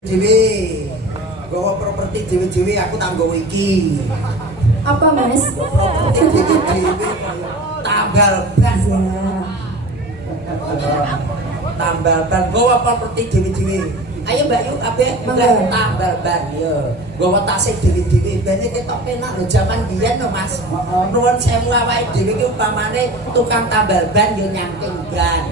Dewi, gawa properti dewi-dewi aku tanggo iki. Apa mas? Properti dewi-dewi tambal ban. Tambal ban, gawa properti dewi-dewi. Ayo Mbak Yu, kabeh bukan tambal ban ya. Gawa tasih dewi-dewi, bene ketok penak lho jaman biyen lho Mas. Nuwun sewu awake dhewe iki upamane tukang tambal ban yo nyangking ban.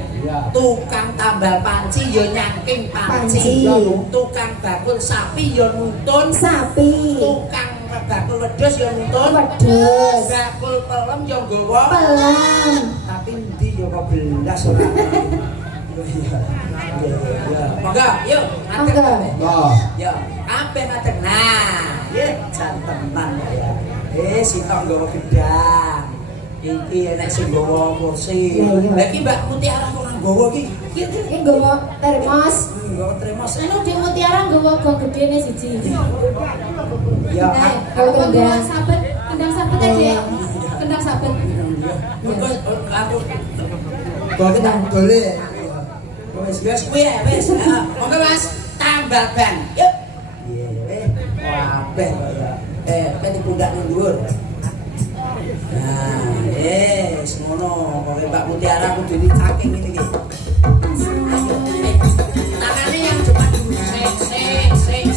Tukang tambal panci yo nyangking panci. Tukang bakul sapi yo nuntun sapi. Tukang bakul wedhus yo nuntun wedhus. Bakul pelem yo nggawa pelem. Tapi endi yo kok belas ora. Iya. Monggo, yuk, ngadeg. Ya, kabeh ngadeg. Nah, ya jantenan ya. Sitok nggawa gedang. Iki enek sing nggawa kursi. Lah iki Mbak Mutiara kok nggawa iki? Iki nggawa termos. Nggawa termos. Anu di Mutiara nggawa gong gedene siji. Ya, kendang sabet, kendang sabet aja. Kendang sabet. Aku kok tak dole. Wes kuwi ya, wes. Monggo Mas, tambal ban. Yuk. Iya, kabeh ya. Peti pundak dhuwur. Nah, semono kowe Mbak Mutiara kudu dicaking ngene iki. Tangane yang cepat dulu. Sing.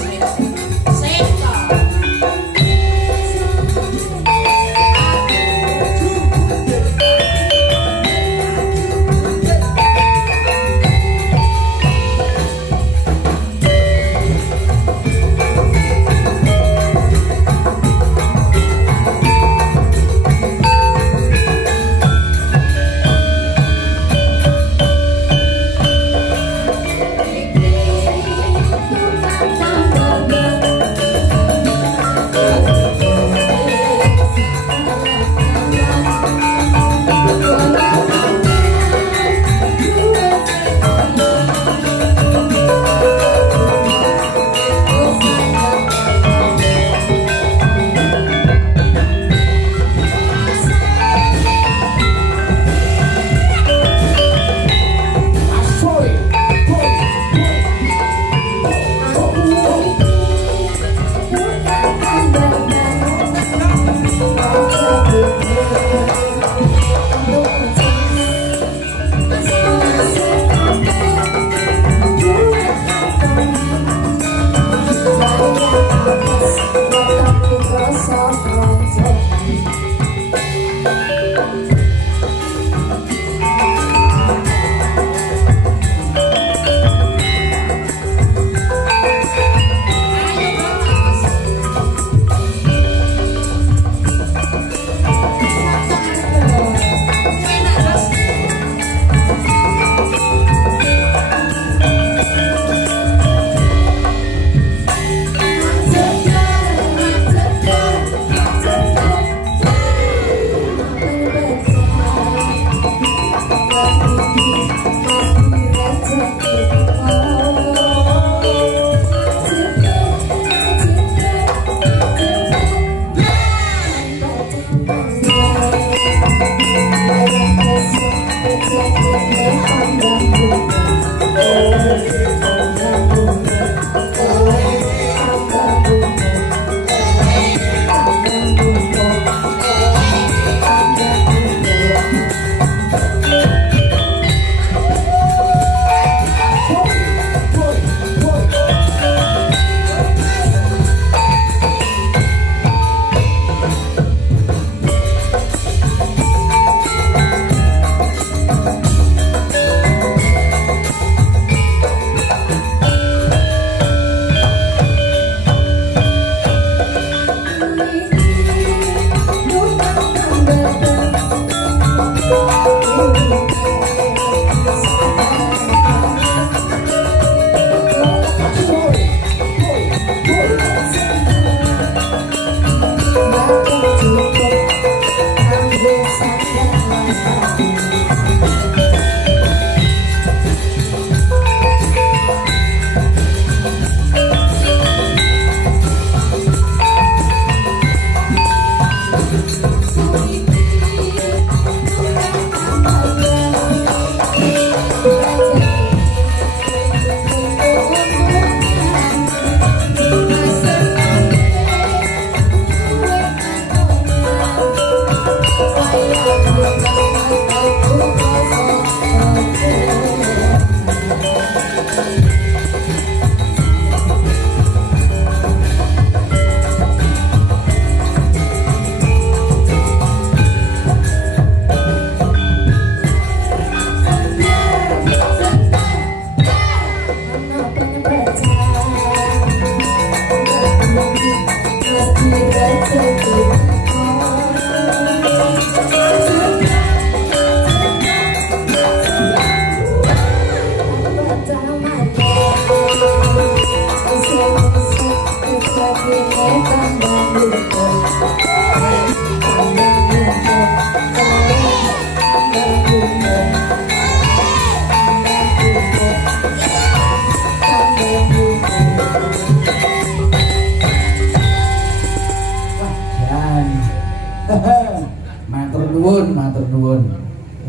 suwun.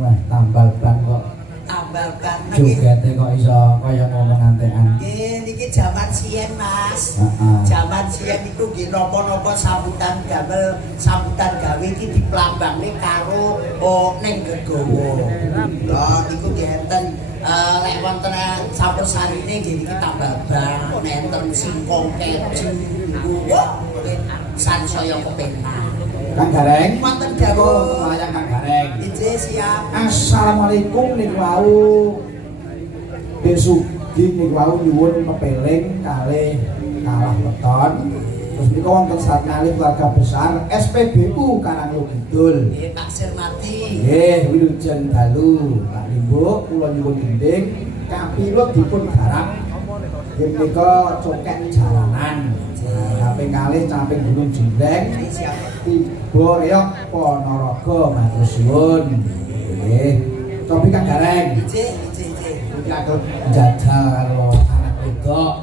Wah, tambal ban kok. Tambal ban. Jogete kok iso kaya ngomong antekan. Nggih, niki jaman siyen, Mas. Heeh. Jaman siyen iku nggih napa-napa sambutan gawe iki diplambangne karo ning gegawa. Lah niku nggih enten lek wonten campur sarine nggih niki tambal ban, enten singkong keju. Wah, sansaya kepenak. Kang Gareng. Wonten dawuh Layang Kang Gareng. Ije siap. Assalamualaikum niku wau. Besugi niku wau nyuwun pepeling kalih kalah weton. Terus niku wonten satkalih keluarga besar SPBU Karanglo Kidul. Nggih, Pak Sirmati. Nggih, wilujeng dalu. Pak Limbo kula nyuwun gending kapilut dipun garap. Nggih menika cokek jalanan. Kaping kalih camping Gunung Jendeng. Tiba reok Ponorogo matur suwun. Nggih. Topi Kang Gareng. Ije. Aku jajal karo anak wedok.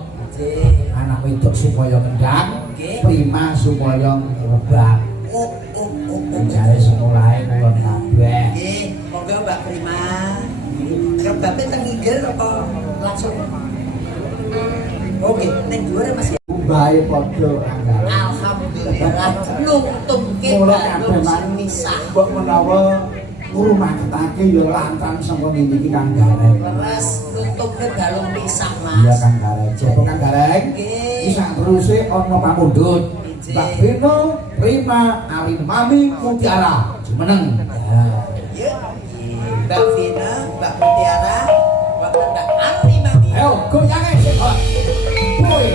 Anak wedok supaya kendang, prima supaya rebak. Jare sekolahe kula kabeh. Nggih, monggo Mbak Prima. Rebabe teng inggil apa langsung? Oke, ning dhuwur Mas. Bae padha Kang Gareng. Alhamdulillah nungtungke Mula balung kabeh man misah. mbok menawa ngrumaketake ya lantang sangka ngene iki Kang Gareng. Leres nungtungke balung misah, Iya Mas. Kang Gareng. Coba Kang Gareng. Nggih. Iki sak teruse ana pamundhut. Mbak Vino, Prima, Arin Mami, Mutiara. Jumeneng. Ya. Yuk. Mbak Vina, Mbak Mutiara, Mbak Ari Mami. Ayo goyange sik kok. Boy.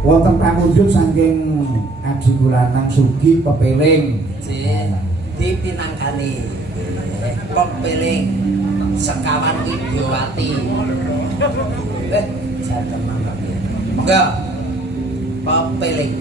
Wonten pamundhut saking Adi Kulanang Sugi pepeling. Dipinangkani pepeling sekawan Widyawati. Jaten mangke. Monggo. Pepeling.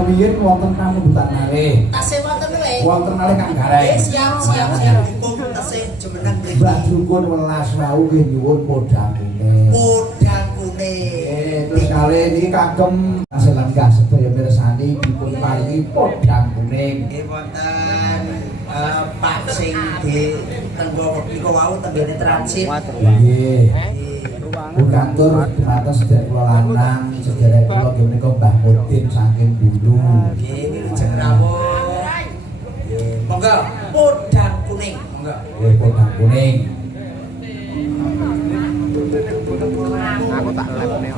rumiyin wonten pamundhutan malih. Tasih wonten le. Wonten malih Kang Gareng. Siap. Dipun tasih jumeneng mriki. Mbak Dukun welas wau nggih nyuwun podang kuning. Podang kuning. Terus kali ini kagem asilan gak sedaya mirsani dipun paringi podang kuning. Nggih wonten Pak sing di tenggo niku wau tenggene transit. Nggih. Kantor atas sedherek kula lanang, sedherek kula nggih menika Mbah Mudin saking Bulu. Nggih, wilujeng rawuh. Nggih, monggo podang kuning, monggo. Nggih, podang kuning. Aku tak lakone.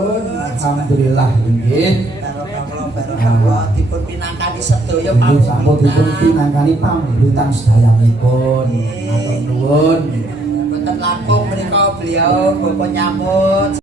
Nuwun. Alhamdulillah nggih. Barokah dipun pinangkani sedaya Nggih sampun dipun pinangkani pambibitan sedayanipun. Matur nuwun. Boten langkung menika beliau bapak nyambut